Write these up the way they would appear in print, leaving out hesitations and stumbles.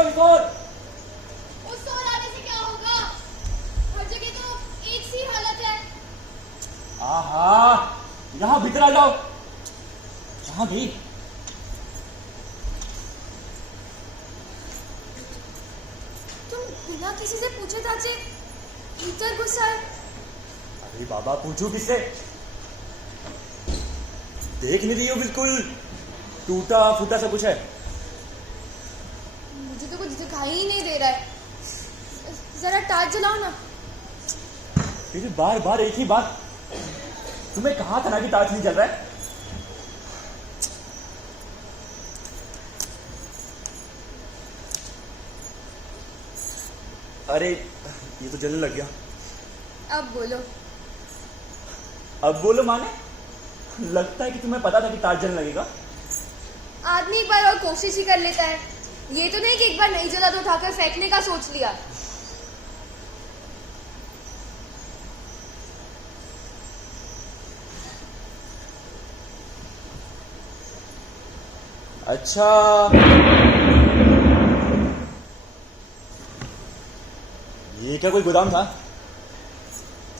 जाओ किशोर। उस शोर आने से क्या होगा? हर जगह तो एक सी हालत है। आहा, यहाँ भीतर आ जाओ। कहाँ गई? तुम बिना किसी से पूछे ताजे भीतर घुस आए। अरे बाबा, पूछू किससे? देख नहीं रही हो, बिल्कुल टूटा फूटा सा कुछ है। मुझे तो कुछ दिखाई ही नहीं दे रहा है। जरा टार्च जलाओ ना। फिर बार बार एक ही बात। तुम्हें कहा था ना कि टार्च नहीं जल रहा है। अरे ये तो जलने लग गया। अब बोलो। अब बोलो माने? लगता है कि तुम्हें पता था कि टार्च जलने लगेगा। आदमी एक बार और कोशिश ही कर लेता है। ये तो नहीं कि एक बार नहीं जला तो उठाकर फेंकने का सोच लिया। अच्छा, ये क्या कोई गोदाम था?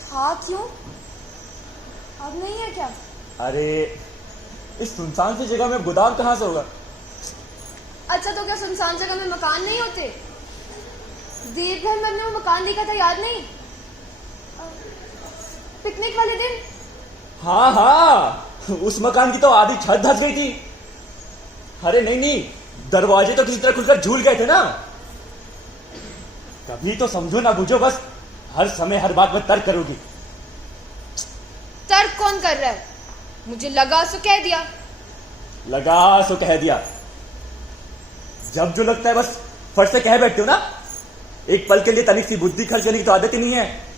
था क्यों? अब नहीं है क्या? अरे इस सुनसान सी जगह में गोदाम कहाँ से होगा? अच्छा, तो क्या सुनसान जगह में मकान नहीं होते? देवघर में हमने वो मकान देखा था, याद नहीं? पिकनिक वाले दिन। हाँ हाँ, उस मकान की तो आधी छत धंस गई थी। अरे नहीं नहीं, दरवाजे तो किसी तरह खुलकर झूल गए थे ना। कभी तो समझो ना बुझो, बस हर समय हर बात में तर्क करोगी। तर्क कौन कर रहा है? मुझे लगा सो कह दिया। लगा सो कह दिया। जब जो लगता है बस फट से कह बैठते हो ना। एक पल के लिए तनिक सी बुद्धि खर्च करने की तो आदत ही नहीं है।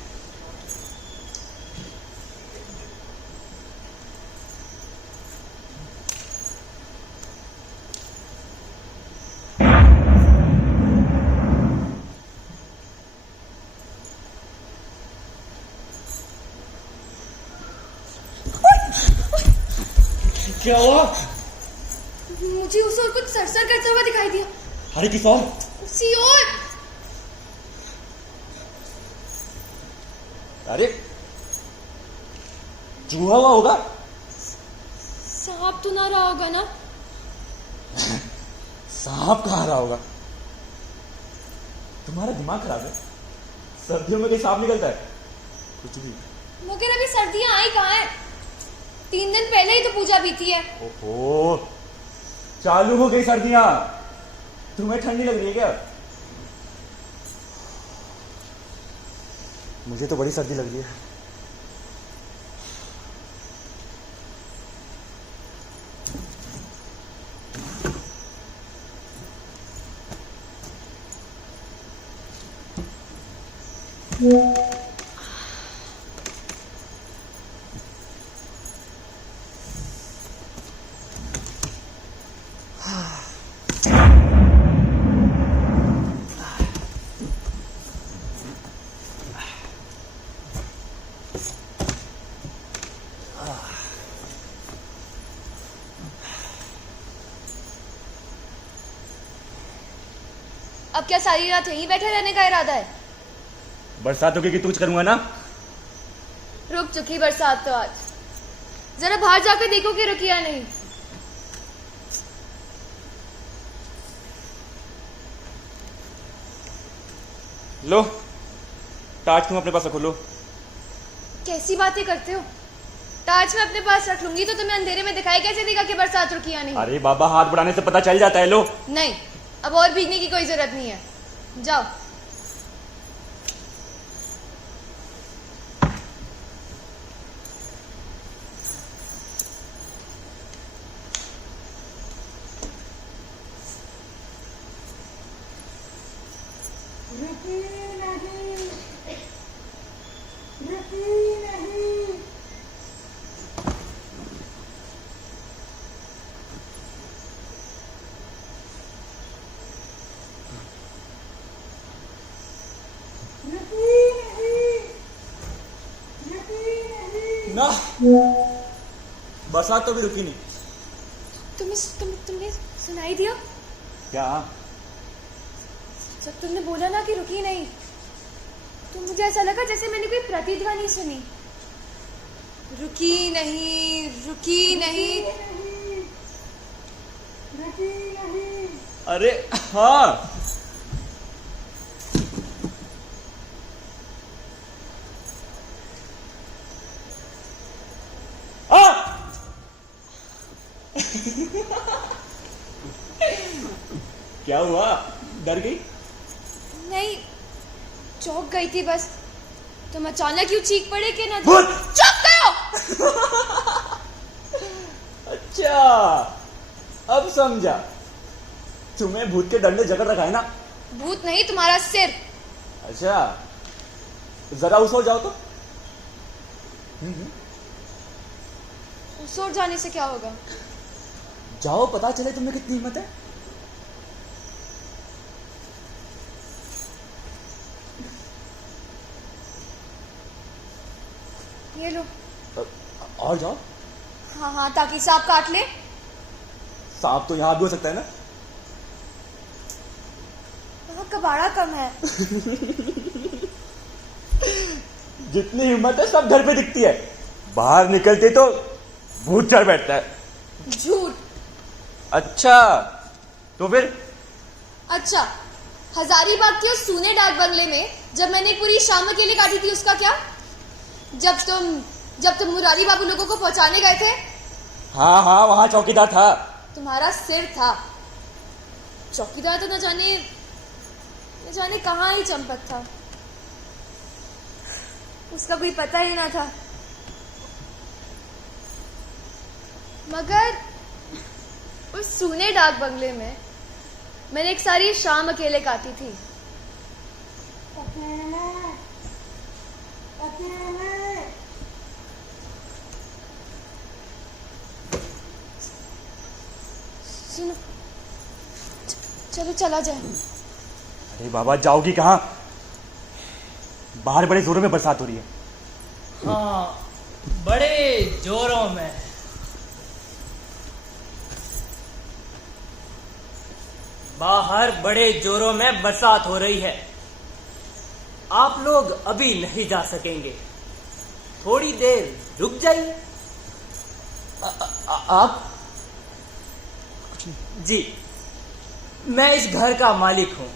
क्या हुआ? मुझे उस ओर कुछ सरसर करता हुआ दिखाई दिया। अरे किशोर, उसी ओर। अरे चूहा हुआ होगा। सांप तो ना रहा होगा ना? सांप कहाँ रहा होगा? तुम्हारा दिमाग खराब है। सर्दियों में कहीं सांप निकलता है? कुछ भी। मगर अभी सर्दियां आई कहाँ है? 3 दिन पहले ही तो पूजा बीती है। ओहो, चालू हो गई सर्दियां। तुम्हें ठंडी लग रही है क्या? मुझे तो बड़ी सर्दी लग रही है। अब क्या सारी रात यहीं बैठे रहने का इरादा है? बरसात होगी कि तुझ करूंगा ना। रुक चुकी बरसात तो आज। जरा बाहर जाकर देखो कि रुकी या नहीं। लो, टार्च तुम अपने पास रखो। लो। कैसी बातें करते हो? टार्च मैं अपने पास रख लूंगी तो तुम्हें अंधेरे में दिखाई कैसे देगा कि बरसात रुकी या नहीं? अरे बाबा, हाथ बढ़ाने से पता चल जाता है। लो। नहीं, अब और भीगने की कोई जरूरत नहीं है। जाओ। ना, बरसात तो भी रुकी नहीं। तुमने सुनाई दिया? क्या? जब तुमने बोला ना कि रुकी नहीं, तो मुझे ऐसा लगा जैसे मैंने कोई प्रतिध्वनि सुनी। रुकी नहीं, रुकी नहीं, रुकी नहीं। अरे हाँ, क्या हुआ, डर गई? नहीं, चौंक गई थी बस। तुम अचानक क्यों चीख पड़े कि ना? भूत! चुप करो। अच्छा, अब समझा। तुम्हें भूत के डर ने जकड़ रखा है ना? भूत नहीं, तुम्हारा सिर। अच्छा, जरा उस ओर जाओ तो। उस ओर जाने से क्या होगा? जाओ, पता चले तुम्हें कितनी हिम्मत है। ये लो। और जाओ। हाँ हाँ, ताकि सांप काट ले। सांप तो यहां भी हो सकता है ना? वहाँ कबाड़ा कम है। जितनी हिम्मत है सब घर पे दिखती है, बाहर निकलते तो भूत चढ़ बैठता है। झूठ। अच्छा, तो फिर? अच्छा, हजारीबाग के उस सूने डाक बंगले में जब मैंने एक पूरी शाम अकेले काटी थी, उसका क्या? जब तुम मुरारी बाबू लोगों को पहुंचाने गए थे। हाँ हाँ, वहां चौकीदार था। तुम्हारा सिर था। चौकीदार तो न जाने कहाँ ही चंपक था। उसका कोई पता ही ना था। मगर उस सूने डाक बंगले में मैंने एक सारी शाम अकेले काटी थी। सुनो, चलो चला जाए। अरे बाबा, जाओगी कहाँ? बाहर बड़े जोरों में बरसात हो रही है। हाँ, बड़े जोरों में। बाहर बड़े जोरों में बरसात हो रही है। आप लोग अभी नहीं जा सकेंगे, थोड़ी देर रुक जाइए। आप? जी, मैं इस घर का मालिक हूं।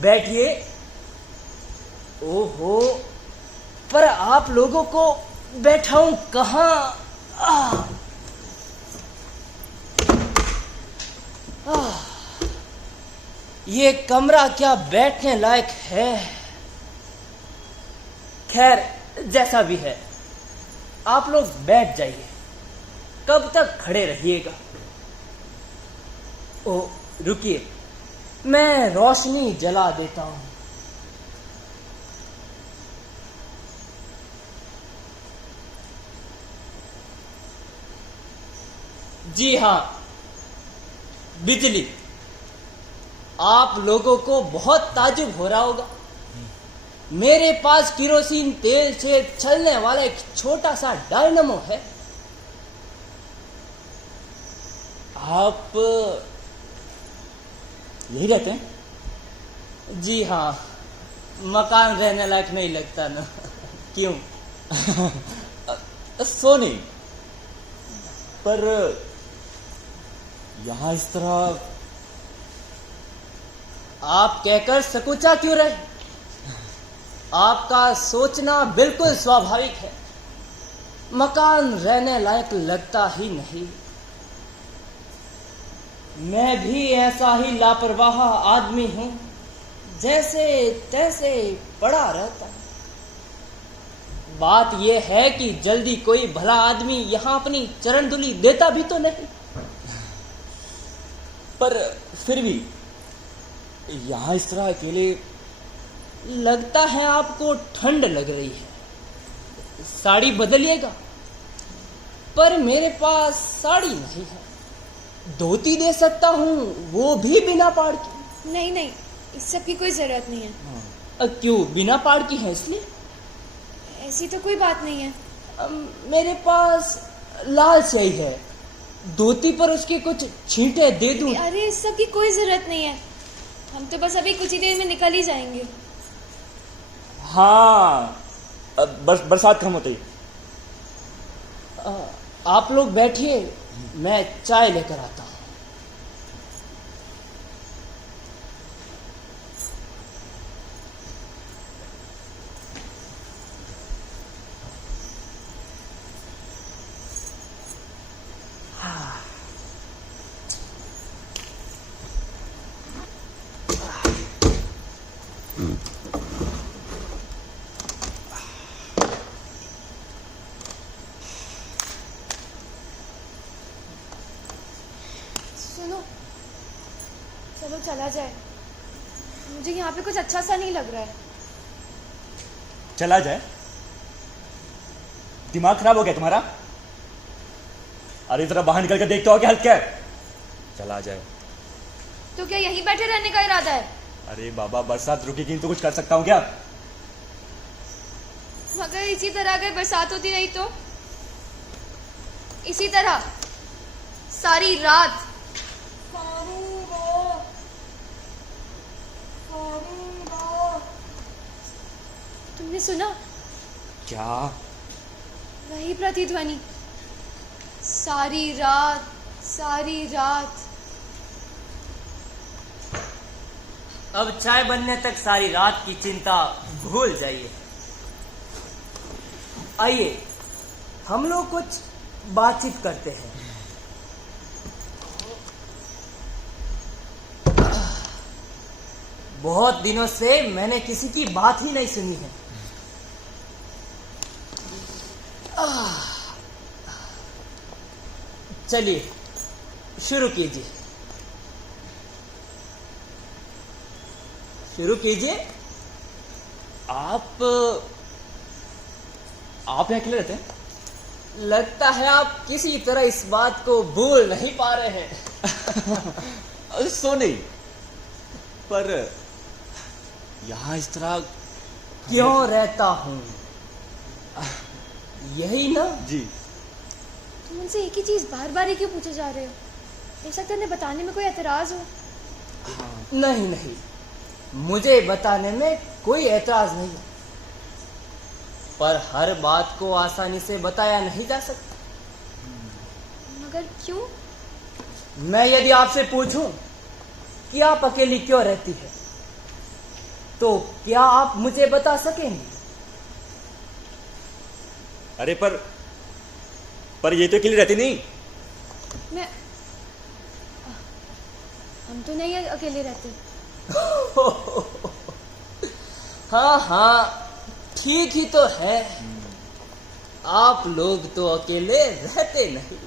बैठिए। ओहो, पर आप लोगों को बैठाऊं कहाँ? ये कमरा क्या बैठने लायक है? खैर, जैसा भी है, आप लोग बैठ जाइए। कब तक खड़े रहिएगा? ओ, रुकिए, मैं रोशनी जला देता हूं। जी हाँ, बिजली। आप लोगों को बहुत ताजुब हो रहा होगा। मेरे पास किरोसिन तेल से चलने वाला एक छोटा सा डायनामो है। आप यही रहते हैं? जी हाँ, मकान रहने लायक नहीं लगता ना। क्यों? सो नहीं, पर यहां इस तरह आप कहकर सकुचा क्यों रहे? आपका सोचना बिल्कुल स्वाभाविक है। मकान रहने लायक लगता ही नहीं। मैं भी ऐसा ही लापरवाह आदमी हूं, जैसे तैसे पड़ा रहता। बात यह है कि जल्दी कोई भला आदमी यहां अपनी चरण धूलि देता भी तो नहीं। पर फिर भी यहां इस तरह अकेले। लगता है आपको ठंड लग रही है, साड़ी बदलिएगा। पर मेरे पास साड़ी नहीं है। धोती दे सकता हूं, वो भी बिना पाड़ की। नहीं नहीं, इस सब की कोई जरूरत नहीं है। क्यों बिना पाड़ की है? इसलिए? ऐसी तो कोई बात नहीं है। मेरे पास लाल स्याही है, धोती पर उसके कुछ छींटे दे दूं। अरे इस सब की कोई जरूरत नहीं है। हम तो बस अभी कुछ ही देर में निकल ही जाएंगे। हाँ, बरसात कम होते ही। आप लोग बैठिए, मैं चाय लेकर आता हूँ। सुनो, चलो चला जाए। मुझे यहाँ पे कुछ अच्छा सा नहीं लग रहा है। चला जाए? दिमाग खराब हो गया तुम्हारा? अरे जरा बाहर निकल कर देखते हो क्या हाल क्या है? चला जाए। तो क्या यहीं बैठे रहने का इरादा है? अरे बाबा, बरसात रुकेगी तो कुछ कर सकता हूँ क्या? मगर इसी तरह अगर बरसात होती रही तो? इसी तरह सारी रात। तुमने सुना? क्या? वही प्रतिध्वनि, सारी रात सारी रात। अब चाय बनने तक सारी रात की चिंता भूल जाइए। आइए, हम लोग कुछ बातचीत करते हैं। बहुत दिनों से मैंने किसी की बात ही नहीं सुनी है। चलिए शुरू कीजिए। शुरू कीजिए। आप यहाँ अकेले रहते हैं? लगता है आप किसी तरह इस बात को भूल नहीं पा रहे हैं। अरे सो नहीं, पर यहाँ इस तरह क्यों रहता हूं? यही ना? जी। तुम उनसे एक ही चीज बार बार ही क्यों पूछे जा रहे हो? हो सकता है उन्हें बताने में कोई एतराज हो। नहीं नहीं, मुझे बताने में कोई एतराज नहीं, पर हर बात को आसानी से बताया नहीं जा सकता। मगर क्यों? मैं यदि आपसे पूछूं कि आप अकेली क्यों रहती है, तो क्या आप मुझे बता सकेंगे? अरे पर ये तो अकेली रहती नहीं। मैं हम तो नहीं अकेले रहते। हाँ हाँ, ठीक ही तो है। आप लोग तो अकेले रहते नहीं।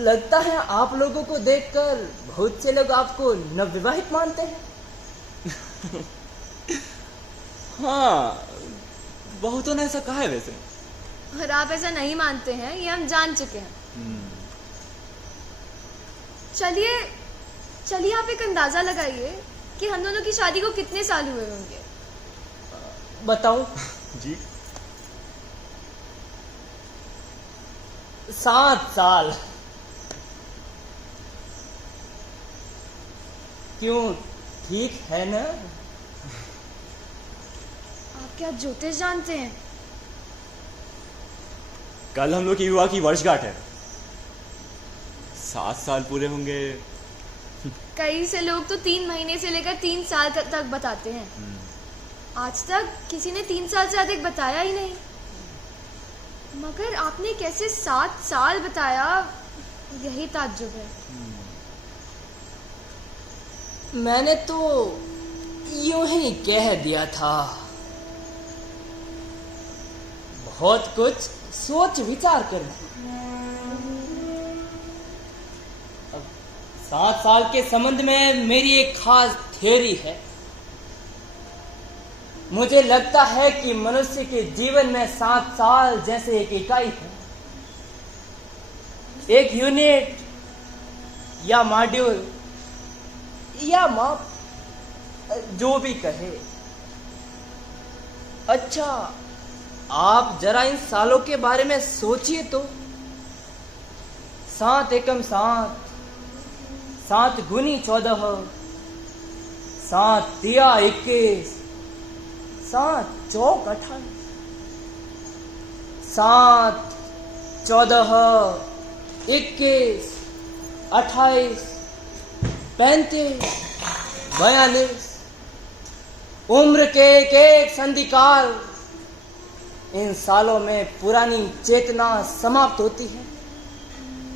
लगता है आप लोगों को देखकर बहुत से लोग आपको नवविवाहित मानते हैं। हाँ, बहुतों ने ऐसा कहा है वैसे। और आप ऐसा नहीं मानते हैं, ये हम जान चुके हैं। चलिए चलिए, आप एक अंदाजा लगाइए कि हम दोनों की शादी को कितने साल हुए होंगे। बताऊं? जी। 7 साल। क्यों, ठीक है ना? आप क्या ज्योतिष जानते हैं? कल हम लोग की विवाह की वर्षगांठ है। 7 साल पूरे होंगे। कई से लोग तो 3 महीने से लेकर 3 साल तक बताते हैं। आज तक किसी ने 3 साल से अधिक बताया ही नहीं। मगर आपने कैसे 7 साल बताया, यही ताज्जुब है। मैंने तो यूं ही कह दिया था। बहुत कुछ सोच विचार करना। अब 7 साल के संबंध में मेरी एक खास थ्योरी है। मुझे लगता है कि मनुष्य के जीवन में 7 साल जैसे एक इकाई है, एक यूनिट या मॉड्यूल या माप, जो भी कहे। अच्छा, आप जरा इन सालों के बारे में सोचिए तो। 7 एकम 7, सात गुनी 14, सात तिया 21, सात चौक 28, सात 14, 21, 28, 35, 42। उम्र के एक एक संधिकाल, इन सालों में पुरानी चेतना समाप्त होती है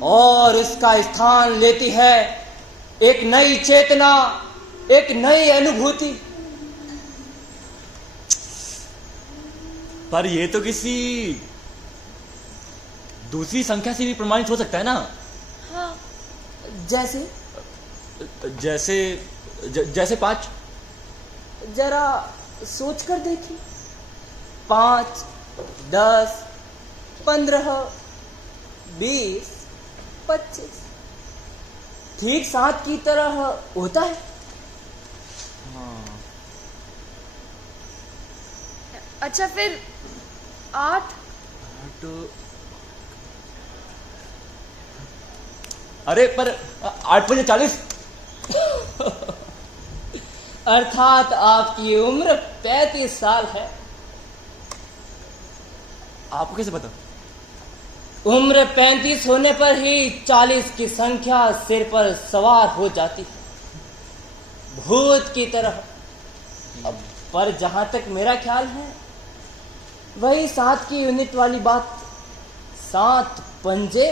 और इसका स्थान लेती है एक नई चेतना, एक नई अनुभूति। पर ये तो किसी दूसरी संख्या से भी प्रमाणित हो सकता है ना? हाँ, जैसे जैसे 5। जरा सोच कर देखिए। 5, 10, 15, 20, 25 ठीक 7 की तरह होता है। अच्छा फिर 8। अरे पर 8 बजे 40। अर्थात आपकी उम्र 35 साल है। आपको कैसे पता? उम्र 35 होने पर ही 40 की संख्या सिर पर सवार हो जाती है, भूत की तरह। अब पर जहां तक मेरा ख्याल है, वही 7 की यूनिट वाली बात। 7 पंजे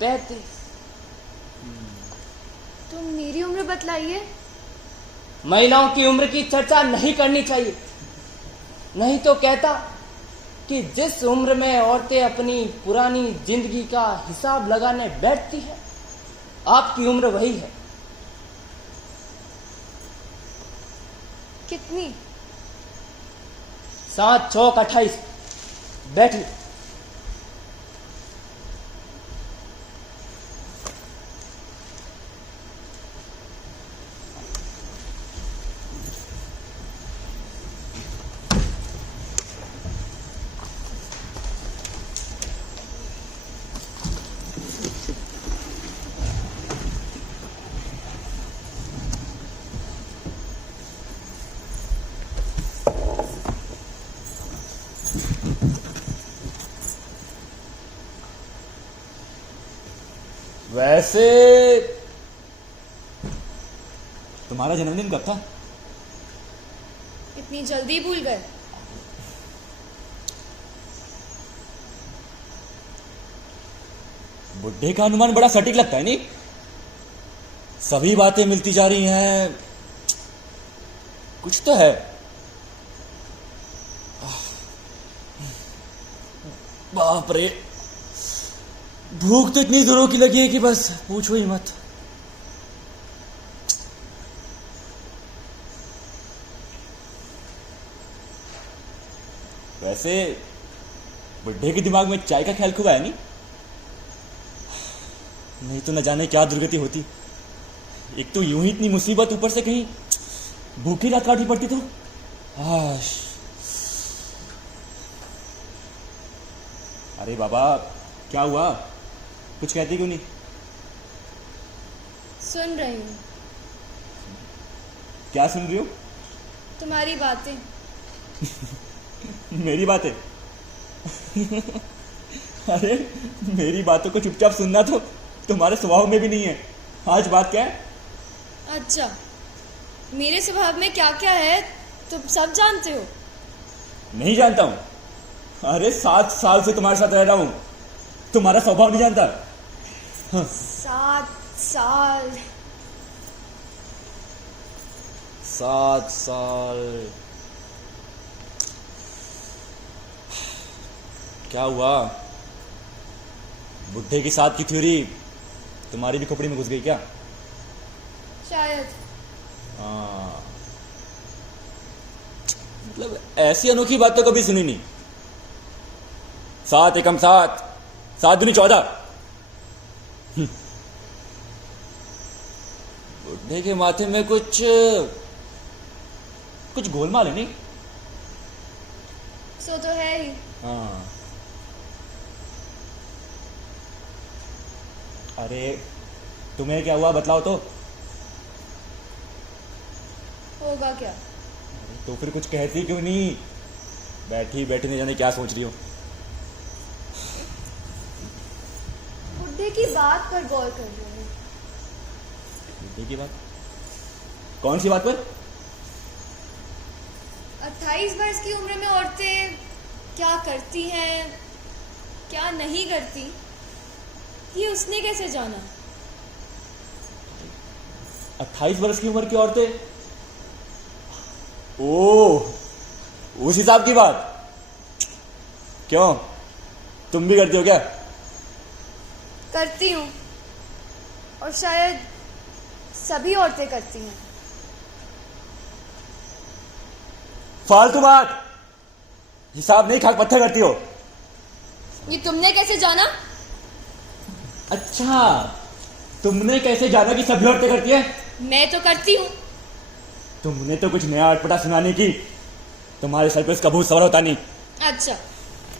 35। तो मेरी उम्र बतलाइए। महिलाओं की उम्र की चर्चा नहीं करनी चाहिए, नहीं तो कहता कि जिस उम्र में औरतें अपनी पुरानी जिंदगी का हिसाब लगाने बैठती है, आपकी उम्र वही है। कितनी? 7 चौक 28। बैठिए। वैसे तुम्हारा जन्मदिन कब था? इतनी जल्दी भूल गए? बुड्ढे का अनुमान बड़ा सटीक लगता है नहीं? सभी बातें मिलती जा रही हैं, कुछ तो है। बाप रे, भूख तो इतनी जोरों की लगी है कि बस पूछो ही मत। वैसे बुड्ढे के दिमाग में चाय का ख्याल खूब आया नहीं? नहीं तो न जाने क्या दुर्गति होती। एक तो यूं ही इतनी मुसीबत, ऊपर से कहीं भूखी रात काटनी पड़ती तो। अरे बाबा, क्या हुआ? कुछ कहती क्यों नहीं? सुन रही हूँ। क्या सुन रही हो? तुम्हारी बातें। मेरी बातें? अरे मेरी बातों को चुपचाप सुनना तो तुम्हारे स्वभाव में भी नहीं है। आज बात क्या है? अच्छा, मेरे स्वभाव में क्या क्या है तुम सब जानते हो? नहीं जानता हूं। अरे 7 साल से तुम्हारे साथ रह रहा हूं, तुम्हारा स्वभाव नहीं जानता। 7 साल? 7 साल क्या हुआ? बुड्ढे की 7 की थ्योरी तुम्हारी भी खोपड़ी में घुस गई क्या? शायद। मतलब ऐसी अनोखी बात तो कभी सुनी नहीं। 7 एकम 7, 7 दूनी 14। बुड्ढे के माथे में कुछ गोलमाल है नहीं? सो तो है ही। हाँ। अरे तुम्हें क्या हुआ, बतलाओ तो। होगा क्या? तो फिर कुछ कहती क्यों नहीं? बैठी बैठी नहीं जाने क्या सोच रही हो? बुड्ढे की बात पर गौर कर रही हूँ। बुड्ढे की बात? कौन सी बात पर? 28 वर्ष की उम्र में औरतें क्या करती हैं, क्या नहीं करती, ये उसने कैसे जाना? 28 वर्ष की उम्र की औरतें? ओह, उस हिसाब की बात। क्यों, तुम भी करती हो क्या? करती हूँ, और शायद सभी औरतें करती हैं। फालतू बात। हिसाब नहीं, खाक पत्थर करती हो। ये तुमने कैसे जाना? अच्छा, तुमने कैसे जाना कि सभी औरतें करती है? मैं तो करती हूँ। तुमने तो कुछ नया अटपटा सुनाने की। तुम्हारे सर पे इसका भूत सवार होता नहीं। अच्छा,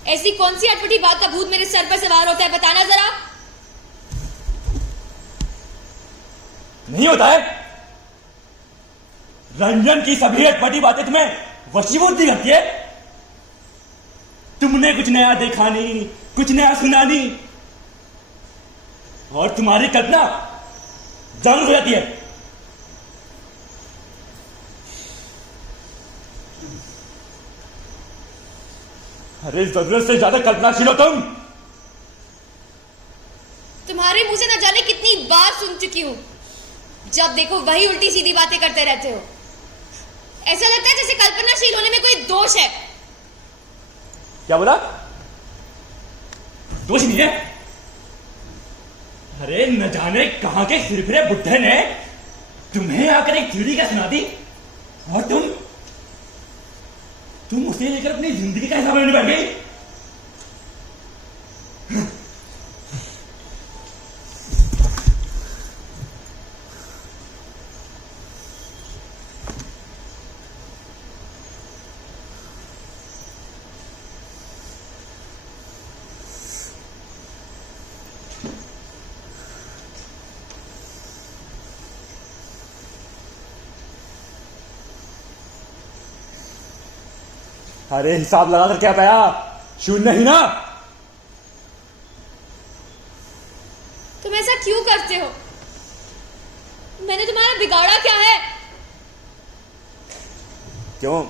ऐसी कौन सी अटपटी बात का भूत मेरे सर पर सवार होता है, बताना जरा। नहीं होता है? रंजन की सभी अटपटी बातें तुम्हें वशीभूत करती है। तुमने कुछ नया देखा नहीं, कुछ नया सुना नहीं, और तुम्हारी कल्पना जागरूक हो जाती है। अरे जरूरत से ज्यादा कल्पनाशील हो तुम। तुम्हारे मुंह से न जाने कितनी बार सुन चुकी हूँ। जब देखो वही उल्टी सीधी बातें करते रहते हो। ऐसा लगता है जैसे कल्पनाशील होने में कोई दोष है। क्या बोला? दोष नहीं है? अरे न जाने कहां के फिरफिरे बुड्ढे ने तुम्हें आकर एक थ्योरी का सुना दी, और तुम उसे लेकर अपनी जिंदगी का हिसाब लेने बैठ गई। अरे हिसाब लगा कर क्या पाया? शून्य ही ना। तुम ऐसा क्यों करते हो? मैंने तुम्हारा बिगाड़ा क्या है? क्यों,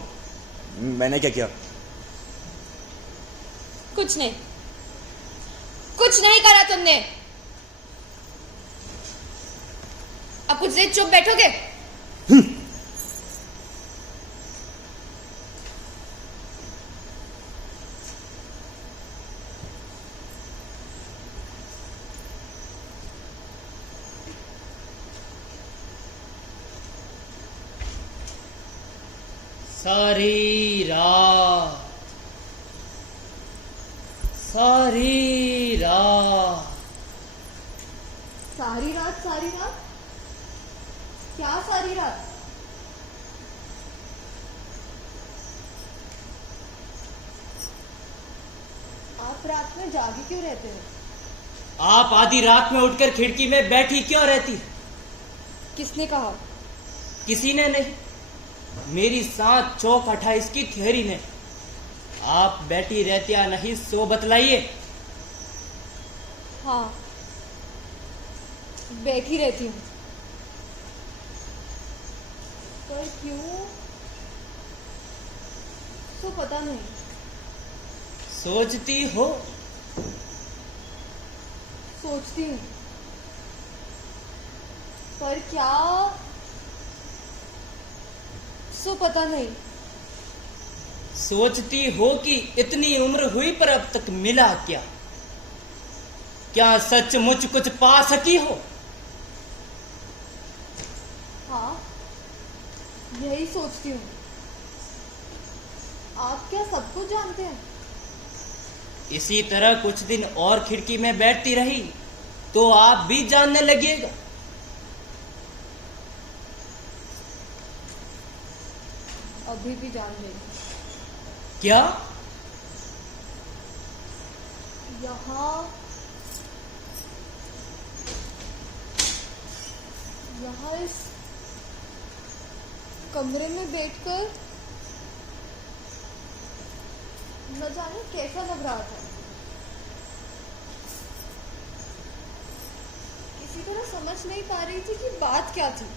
मैंने क्या किया? कुछ नहीं, कुछ नहीं करा तुमने। अब कुछ देर चुप बैठोगे? सारी रात, सारी रात, सारी रात, सारी रात? क्या सारी रात? आप रात में जागे क्यों रहते हो? आप आधी रात में उठकर खिड़की में बैठी क्यों रहती? किसने कहा? किसी ने नहीं, मेरी 7 चौक 28 की थ्योरी ने। आप बैठी रहती या नहीं सो बतलाइए। हाँ, बैठी रहती हूँ। पर क्यों, तो पता नहीं। सोचती हो? सोचती हूँ, पर क्या, सो पता नहीं। सोचती हो कि इतनी उम्र हुई पर अब तक मिला क्या? क्या सचमुच कुछ पा सकी हो? हाँ, यही सोचती हूँ। आप क्या सब कुछ जानते हैं? इसी तरह कुछ दिन और खिड़की में बैठती रही तो आप भी जानने लगिएगा। अभी भी जान लेंगे। क्या? यहाँ इस कमरे में बैठकर न जाने कैसा लग रहा था। किसी तरह समझ नहीं पा रही थी कि बात क्या थी।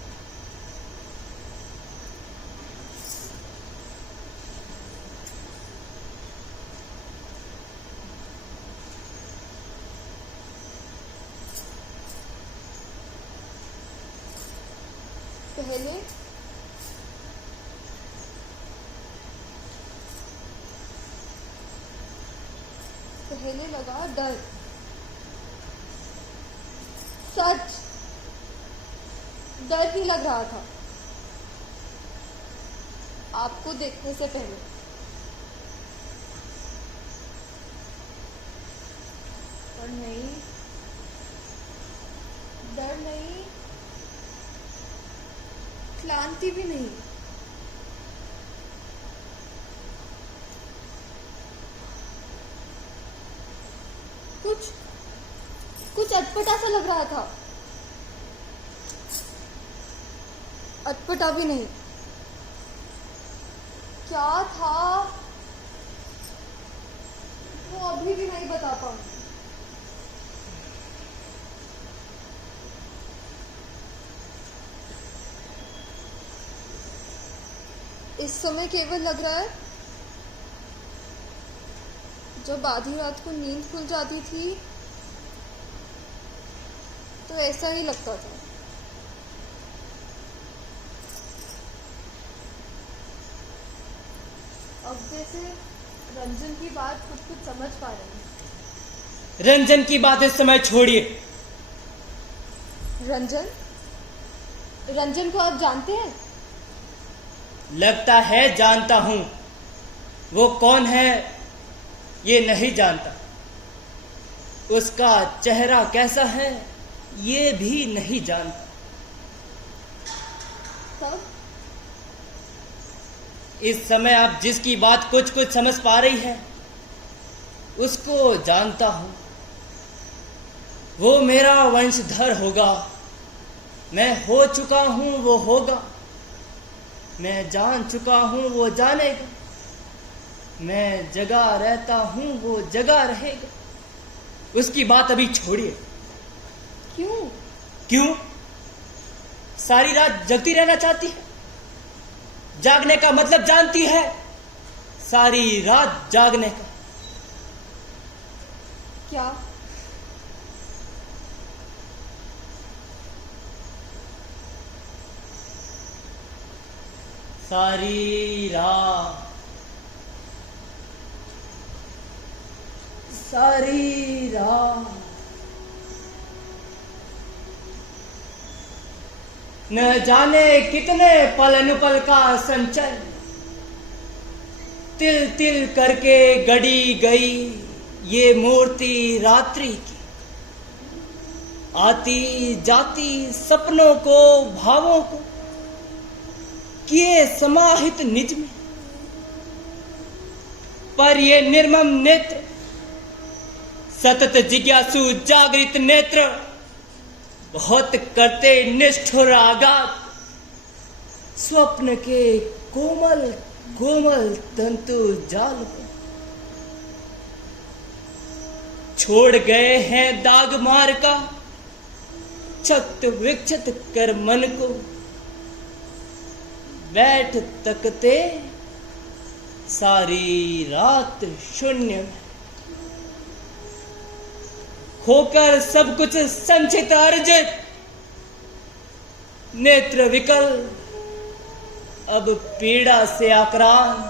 पहले लगा डर, सच डर ही लग रहा था आपको देखने से पहले। और नहीं, डर नहीं, क्लांति भी नहीं, कुछ अटपटा सा लग रहा था। अटपटा भी नहीं, क्या था वो अभी भी नहीं बता पाऊंगी। इस समय केवल लग रहा है जब आधी रात को नींद खुल जाती थी तो ऐसा ही लगता था। अब जैसे रंजन की बात कुछ समझ पा रहे हैं। रंजन की बात इस समय छोड़िए। रंजन को आप जानते हैं? लगता है जानता हूं। वो कौन है ये नहीं जानता, उसका चेहरा कैसा है ये भी नहीं जानता। तब इस समय आप जिसकी बात कुछ समझ पा रही है उसको जानता हूं। वो मेरा वंशधर होगा। मैं हो चुका हूं, वो होगा। मैं जान चुका हूं, वो जानेगा। मैं जगा रहता हूं, वो जगा रहेगा। उसकी बात अभी छोड़िए। क्यों? सारी रात जगती रहना चाहती है? जागने का मतलब जानती है? सारी रात जागने का। क्या? सारी रात न जाने कितने पल अनुपल का संचय तिल तिल करके गढ़ी गई ये मूर्ति रात्रि की। आती जाती सपनों को, भावों को किए समाहित निज में। पर ये निर्मम नेत्र, सतत जिज्ञासु जागृत नेत्र बहुत करते निष्ठुर आघात। स्वप्न के कोमल कोमल तंतु जाल को छोड़ गए हैं दाग मार का। क्षत विक्षत कर मन को बैठ तकते सारी रात शून्य में। खोकर सब कुछ संचित अर्जित, नेत्र विकल अब पीड़ा से आक्रांत,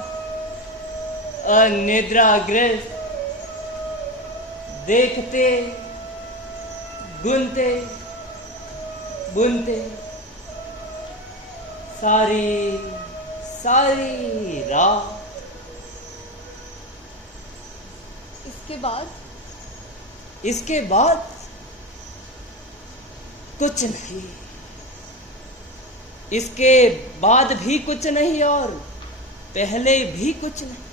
अनिद्राग्रस्त देखते गुनते बुनते सारी रात। इसके बाद कुछ नहीं। इसके बाद भी कुछ नहीं और पहले भी कुछ नहीं।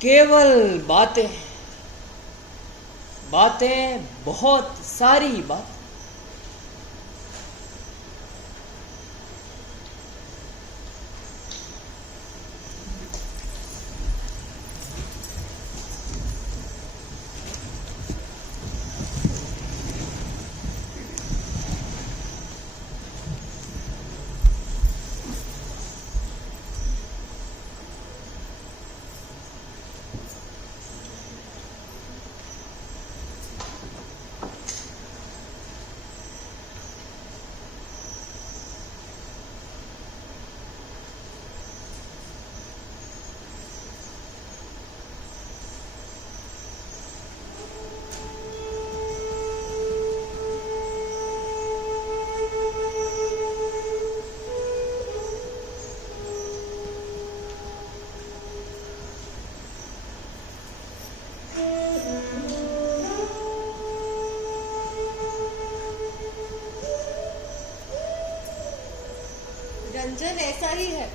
केवल बातें, बहुत सारी बातें। रंजन ऐसा ही है।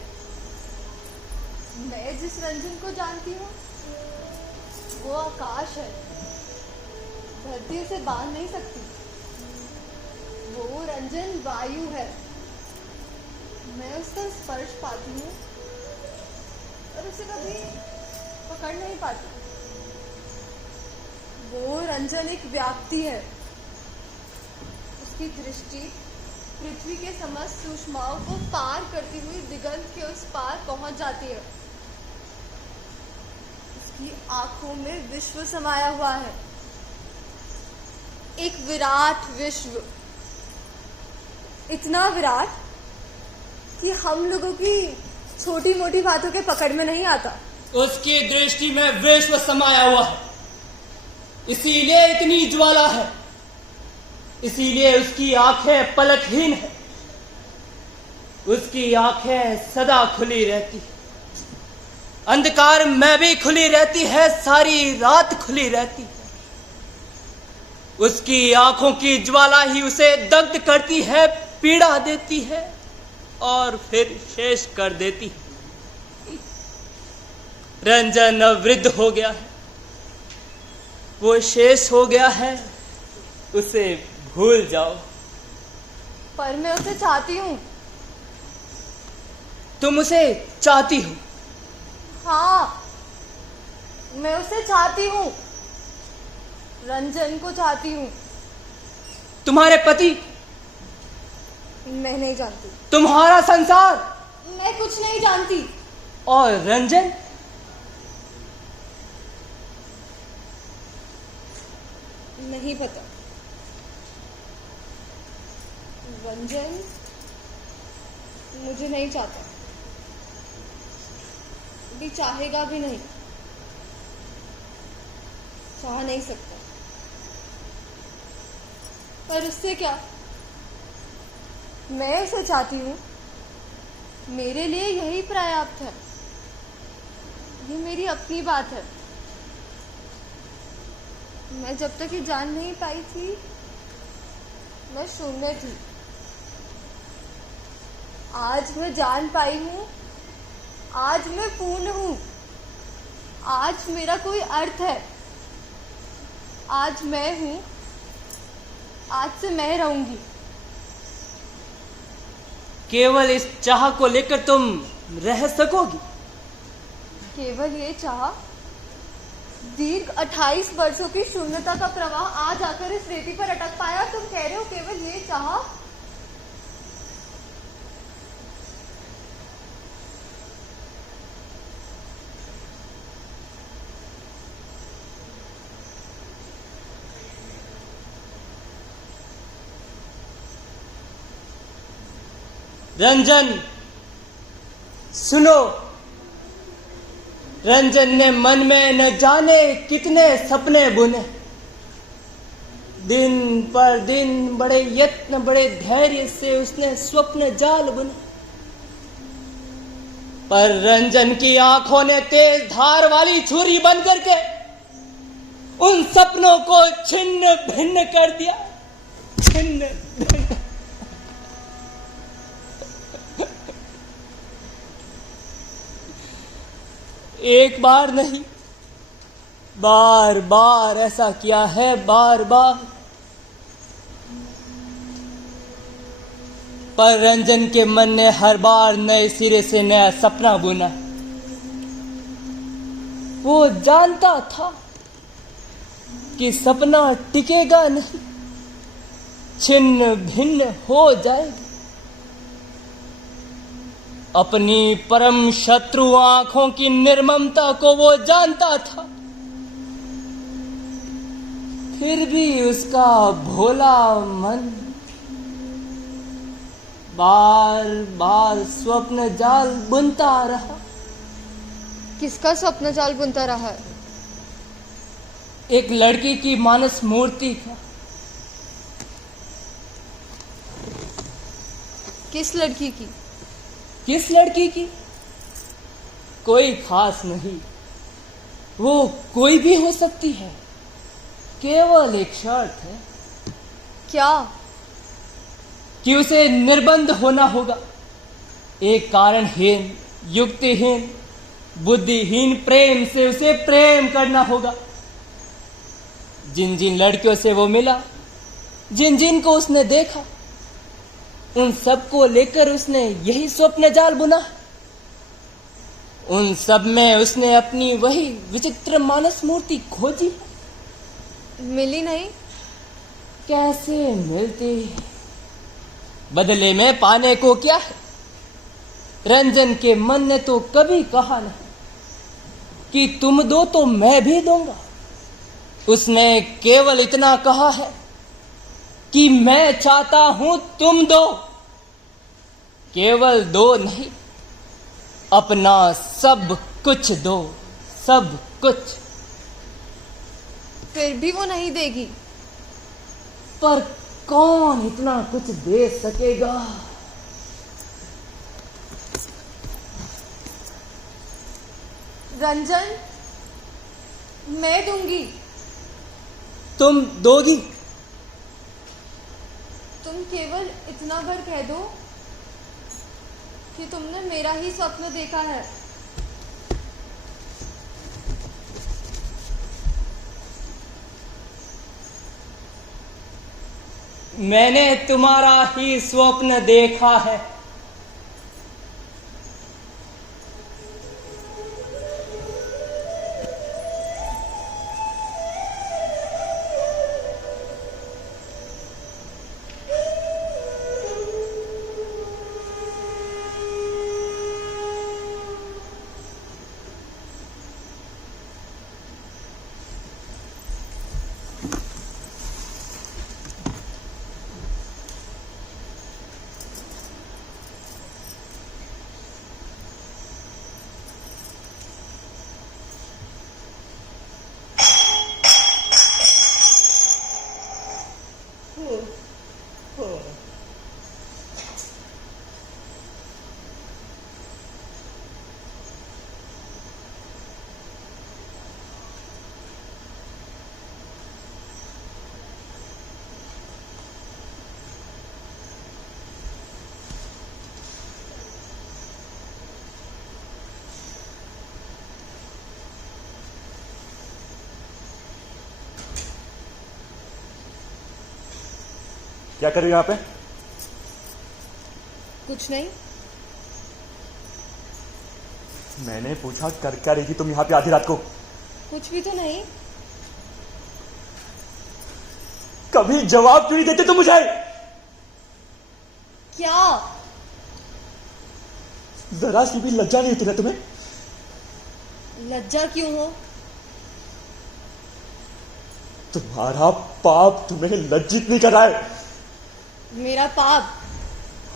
मैं जिस रंजन को जानती हूँ वो आकाश है, धरती उसे बांध नहीं सकती। वो रंजन वायु है, मैं उसका स्पर्श पाती हूँ और उसे कभी पकड़ नहीं पाती। वो रंजन एक व्याप्ति है, उसकी दृष्टि पृथ्वी के समस्त सूक्ष्माओं को पार करती हुई दिगंत के उस पार पहुंच जाती है। उसकी आंखों में विश्व समाया हुआ है, एक विराट विश्व, इतना विराट कि हम लोगों की छोटी मोटी बातों के पकड़ में नहीं आता। उसकी दृष्टि में विश्व समाया हुआ है, इसीलिए इतनी ज्वाला है, इसीलिए उसकी आंखें पलकहीन है, उसकी आंखें सदा खुली रहती है, अंधकार में भी खुली रहती है, सारी रात खुली रहती है। उसकी आंखों की ज्वाला ही उसे दग्ध करती है, पीड़ा देती है और फिर शेष कर देती है। रंजन अब वृद्ध हो गया है, वो शेष हो गया है, उसे भूल जाओ। पर मैं उसे चाहती हूँ। तुम उसे चाहती हो? हाँ, मैं उसे चाहती हूँ, रंजन को चाहती हूँ। तुम्हारे पति? मैं नहीं जानती। तुम्हारा संसार? मैं कुछ नहीं जानती। और रंजन? नहीं पता। रंजन मुझे नहीं चाहता, भी चाहेगा भी नहीं, चाह नहीं सकता। पर उससे क्या, मैं उसे चाहती हूँ, मेरे लिए यही पर्याप्त है। ये मेरी अपनी बात है। मैं जब तक ये जान नहीं पाई थी, मैं शून्य थी। आज मैं जान पाई हूँ, आज मैं पूर्ण हूँ, आज मेरा कोई अर्थ है, आज मैं हूँ, आज से मैं रहूंगी। केवल इस चाह को लेकर तुम रह सकोगी? केवल ये चाह, दीर्घ 28 वर्षों की शून्यता का प्रवाह आज आकर इस रेती पर अटक पाया। तुम कह रहे हो केवल ये चाह? रंजन सुनो, रंजन ने मन में न जाने कितने सपने बुने। दिन पर दिन बड़े यत्न, बड़े धैर्य से उसने स्वप्न जाल बुने। पर रंजन की आंखों ने तेज धार वाली छुरी बन करके उन सपनों को छिन्न भिन्न कर दिया, छिन्न भिन्न। एक बार नहीं, बार बार ऐसा किया है, बार बार। पर रंजन के मन ने हर बार नए सिरे से नया सपना बुना। वो जानता था कि सपना टिकेगा नहीं, छिन्न भिन्न हो जाएगा। अपनी परम शत्रु आंखों की निर्ममता को वो जानता था, फिर भी उसका भोला मन बार बार स्वप्न जाल बुनता रहा। किसका स्वप्न जाल बुनता रहा है? एक लड़की की मानस मूर्ति का। किस लड़की की? किस लड़की की? कोई खास नहीं, वो कोई भी हो सकती है। केवल एक शर्त है। क्या? कि उसे निर्बंध होना होगा, एक कारणहीन, युक्तिहीन, बुद्धिहीन प्रेम से उसे प्रेम करना होगा। जिन जिन लड़कियों से वो मिला, जिन जिन को उसने देखा, उन सबको लेकर उसने यही स्वप्न जाल बुना। उन सब में उसने अपनी वही विचित्र मानस मूर्ति खोजी। मिली नहीं? कैसे मिलती? बदले में पाने को क्या है? रंजन के मन ने तो कभी कहा नहीं कि तुम दो तो मैं भी दूंगा। उसने केवल इतना कहा है कि मैं चाहता हूं तुम दो। केवल दो नहीं, अपना सब कुछ दो, सब कुछ। फिर भी वो नहीं देगी। पर कौन इतना कुछ दे सकेगा? रंजन, मैं दूंगी। तुम दोगी? तुम केवल इतना भर कह दो कि तुमने मेरा ही स्वप्न देखा है। मैंने तुम्हारा ही स्वप्न देखा है। क्या कर रही हो यहाँ पे? कुछ नहीं। मैंने पूछा कर क्या रही थी तुम यहाँ पे आधी रात को? कुछ भी तो नहीं। कभी जवाब क्यों नहीं देते तुम मुझे? क्या? जरा सी भी लज्जा नहीं होती ना तुम्हें? लज्जा क्यों हो? तुम्हारा पाप तुम्हें लज्जित नहीं कर रहा है। मेरा पाप?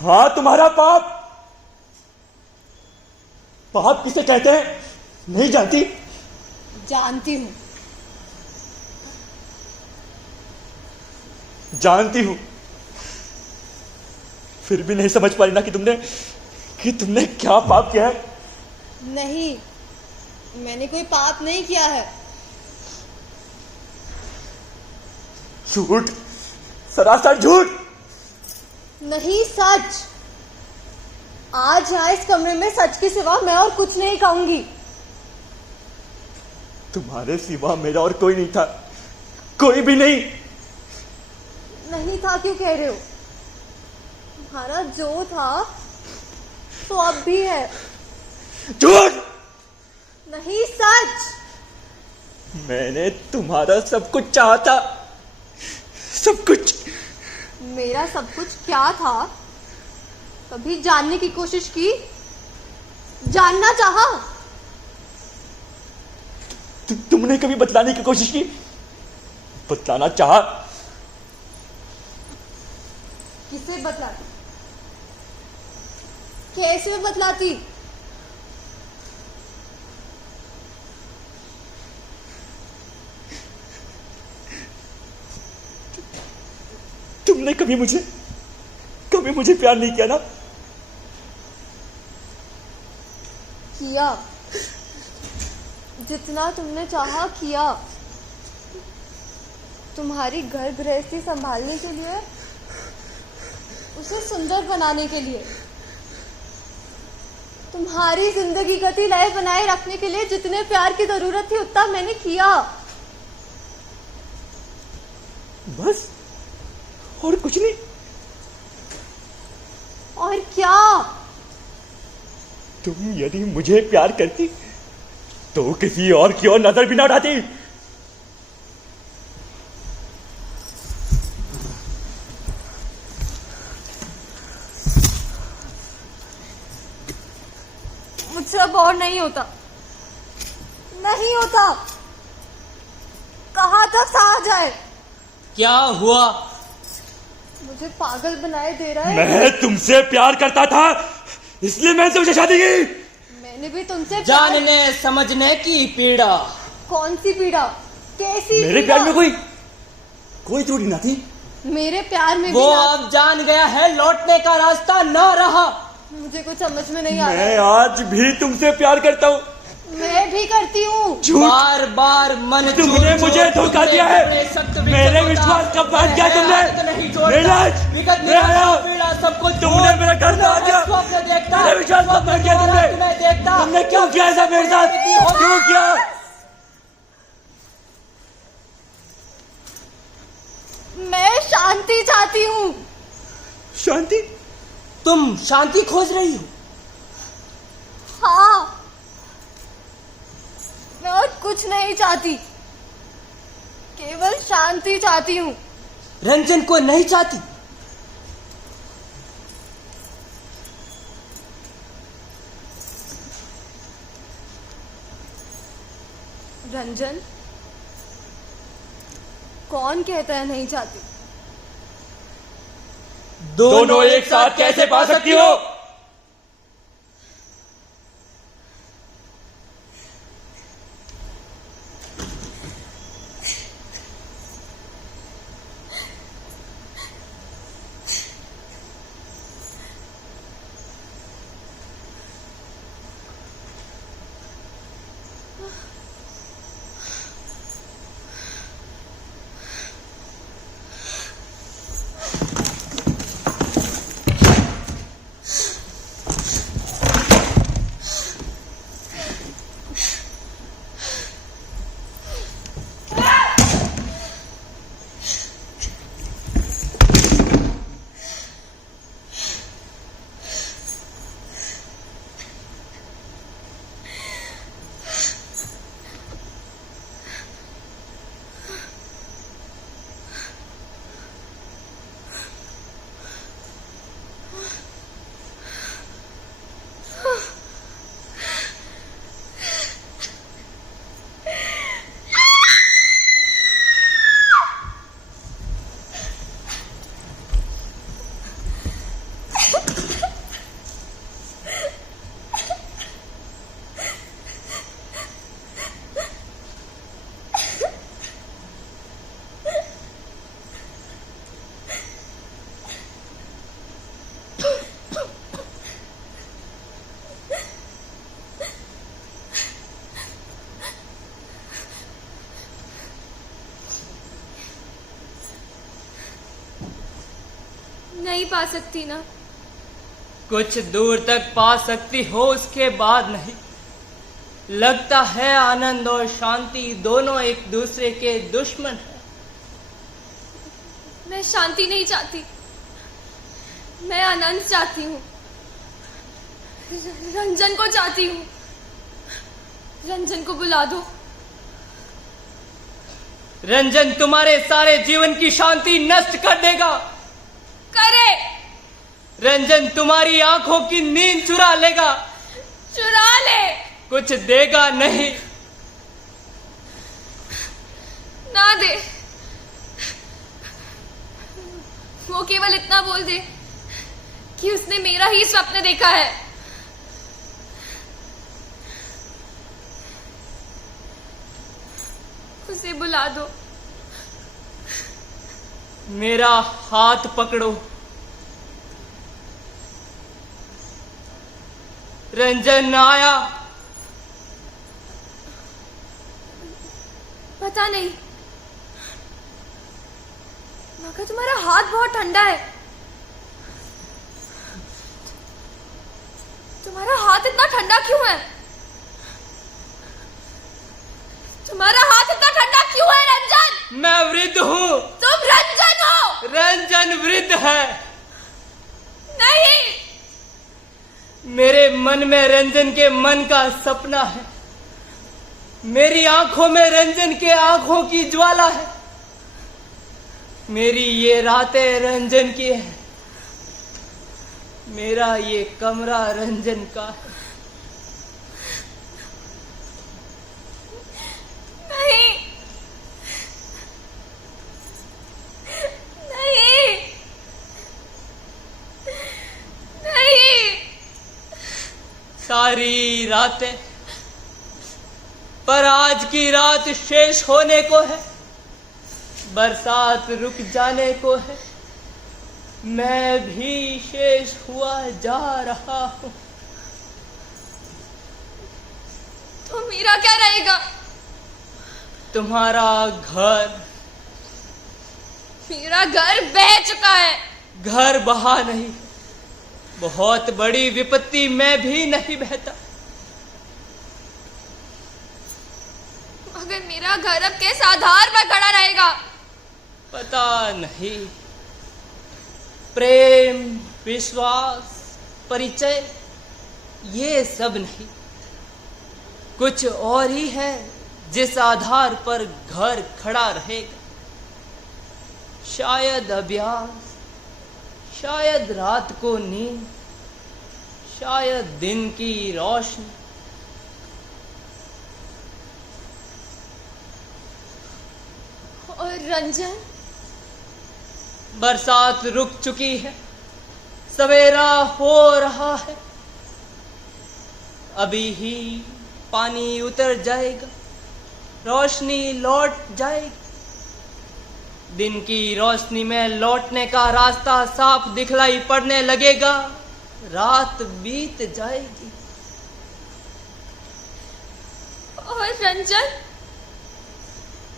हाँ, तुम्हारा पाप। पाप किसे कहते हैं नहीं जानती? जानती हूं। जानती हूं, फिर भी नहीं समझ पा रही ना कि तुमने क्या पाप किया है। नहीं, मैंने कोई पाप नहीं किया है। झूठ, सरासर झूठ। नहीं, सच। आज यहाँ इस कमरे में सच के सिवा मैं और कुछ नहीं कहूंगी। तुम्हारे सिवा मेरा और कोई नहीं था, कोई भी नहीं। नहीं था क्यों कह रहे हो? तुम्हारा जो था तो अब भी है। झूठ। नहीं, सच। मैंने तुम्हारा सब कुछ चाहा था, सब कुछ। मेरा सब कुछ क्या था? कभी जानने की कोशिश की? जानना चाहा? तुमने कभी बतलाने की कोशिश की? बतलाना चाहा? किसे बतलाती? कैसे बतलाती? तुमने कभी मुझे प्यार नहीं किया ना? किया। जितना तुमने चाहा किया। तुम्हारी घर गृहस्थी संभालने के लिए, उसे सुंदर बनाने के लिए। तुम्हारी जिंदगी गति लय बनाए रखने के लिए जितने प्यार की जरूरत थी उतना मैंने किया। बस और कुछ नहीं? और क्या? तुम यदि मुझे प्यार करती तो किसी और की ओर नजर भी ना उठाती। मुझसे अब और नहीं होता, नहीं होता। कहाँ तक सहा जाए? क्या हुआ? मुझे पागल बनाए दे रहा है। मैं तुमसे प्यार करता था, इसलिए मैंने तुमसे शादी की। मैंने भी तुमसे जानने समझने की पीड़ा। कौन सी पीड़ा? कैसी मेरे पीड़ा? प्यार में कोई त्रुटि ना थी। मेरे प्यार में वो भी ना। अब जान गया है, लौटने का रास्ता न रहा। मुझे कुछ समझ में नहीं आ रहा। मैं आज भी तुमसे प्यार करता हूँ। मैं भी करती हूँ। झूठ। बार बार मन तुमने चूर मुझे चूर धोखा दिया है। मेरे विश्वास का बांध किया तुमने। सबको तुमने मेरा घर तोड़ दिया। मेरे विश्वास का बांध किया तुमने। तुमने क्यों किया ऐसा मेरे साथ? क्यों किया? मैं शांति चाहती हूँ। शांति? तुम शांति खोज रही हो? हाँ, मैं और कुछ नहीं चाहती, केवल शांति चाहती हूँ। रंजन को नहीं चाहती? रंजन? कौन कहता है नहीं चाहती? दोनों एक साथ कैसे पा सकती हो? नहीं पा सकती ना। कुछ दूर तक पा सकती हो, उसके बाद नहीं। लगता है आनंद और शांति दोनों एक दूसरे के दुश्मन हैं। मैं शांति नहीं चाहती, मैं आनंद चाहती हूँ। रंजन को चाहती हूँ। रंजन को बुला दो। रंजन तुम्हारे सारे जीवन की शांति नष्ट कर देगा। करे। रंजन तुम्हारी आंखों की नींद चुरा लेगा। चुरा ले। कुछ देगा नहीं। ना दे। वो केवल इतना बोल दे कि उसने मेरा ही स्वप्न देखा है। उसे बुला दो। मेरा हाथ पकड़ो। रंजन आया? पता नहीं, मगर तुम्हारा हाथ बहुत ठंडा है। तुम्हारा हाथ हाथ इतना ठंडा क्यों है? तुम्हारा हाथ इतना ठंडा क्यों है रंजन? मैं वृद्ध हूँ। तुम रंजन हो। रंजन वृद्ध है। नहीं, मेरे मन में रंजन के मन का सपना है। मेरी आंखों में रंजन के आंखों की ज्वाला है। मेरी ये रातें रंजन की है। मेरा ये कमरा रंजन का है। नहीं, नहीं, नहीं। सारी रातें, पर आज की रात शेष होने को है। बरसात रुक जाने को है। मैं भी शेष हुआ जा रहा हूं। तो मेरा क्या रहेगा? तुम्हारा घर। मेरा घर बह चुका है। घर बहा नहीं, बहुत बड़ी विपत्ति में भी नहीं बहता। मगर मेरा घर अब किस आधार पर खड़ा रहेगा? पता नहीं। प्रेम, विश्वास, परिचय, ये सब नहीं, कुछ और ही है जिस आधार पर घर खड़ा रहेगा। शायद अभ्यास, शायद रात को नींद, शायद दिन की रोशनी। और रंजन? बरसात रुक चुकी है। सवेरा हो रहा है। अभी ही पानी उतर जाएगा, रोशनी लौट जाएगी। दिन की रोशनी में लौटने का रास्ता साफ दिखलाई पड़ने लगेगा। रात बीत जाएगी। और रंजन?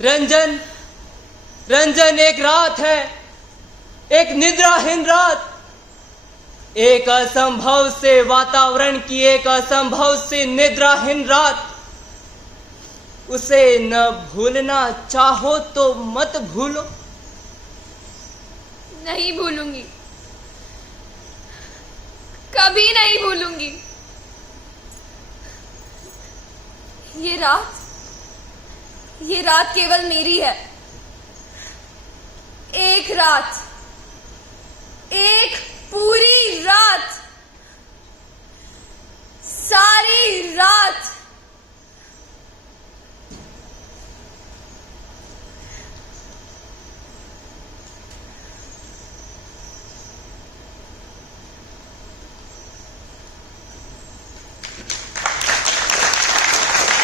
रंजन, रंजन एक रात है, एक निद्राहीन रात। एक असंभव से वातावरण की एक असंभव से निद्राहीन रात। उसे न भूलना चाहो तो मत भूलो। नहीं भूलूंगी, कभी नहीं भूलूंगी। ये रात केवल मेरी है। एक रात, एक पूरी रात, सारी रात